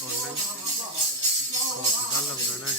còn lên có cái đan lồng rồi này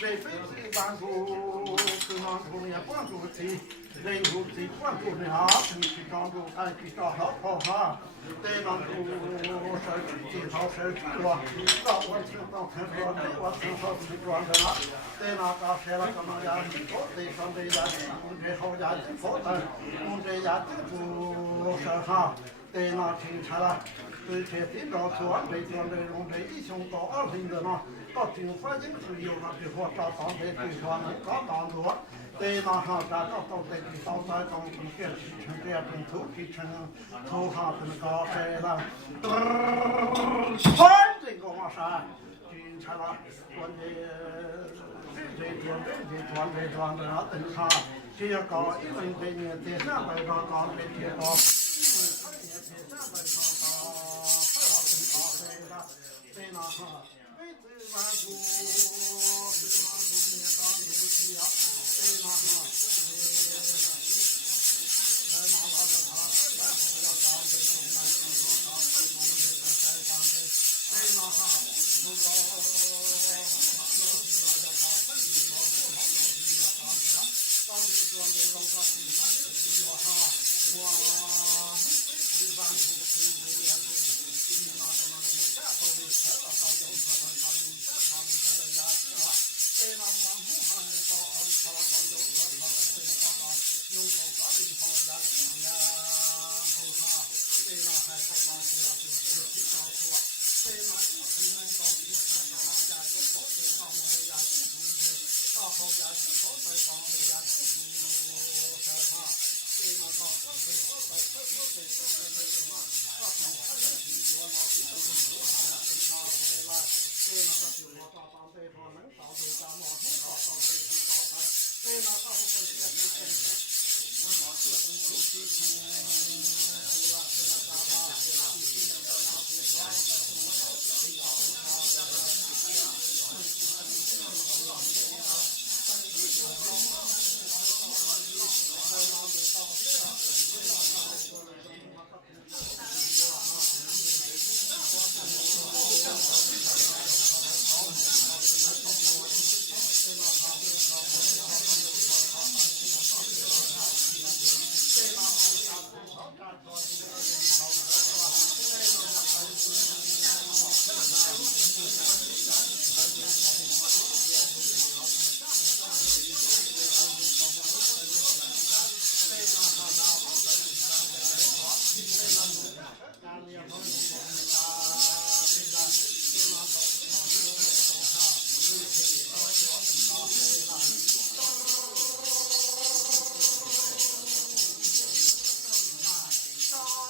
về phía thì bạn của từ non của nhà quan của thì lên của thì quan của nhà thì trong của ai thì cho họ ha tên non của sở chỉ họ sở chỉ lo đó quan trọng đó thế đó đấy quan trọng đó thì quan trọng đó tên nào cả sẽ là cái nhà thì có thì trong đây là cũng để họ nhà thì có thôi cũng để nhà thì của sở ha tên nào thì chả là từ thế thì đó thôi để cho để ông để ý xong có ở hình đó nó có chuyện phát sinh是有那句话找当地对方能搞当多，对那哈咱到当地的到在当中这提成这种头提成头哈这么高些了，反正个嘛啥，警察啦，关键这装的啊，等他只要搞一轮这年这300张搞这些搞，因为他年这300张搞，不要等搞些了，对那哈。万古是万古年当有气呀，对那哈，在那老人他然后要搞这种南京好搞这种的在上的，对那哈，如果要搞本地老不好东西要搞的，搞的做这种搞的要哈，我是万古是不变的，你那什么你下头的车了到有车了到有。对那王红行的高好的他他有他他对那个有高高的好呀呀，对他对那还高高的了就是高处，对那一直能高的他那家有高的高的呀，就是高好呀，是高的高的呀，就是在他对那高高的高的高的高的什么，高的他也是我那是都是他他来了。对那个就我找当对说能找对家嘛，不找当对去找他，对那个我本身我老是从头去从出了对那家吧，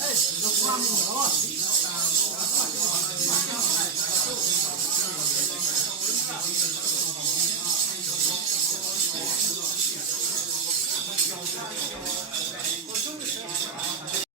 哎，这花米哦。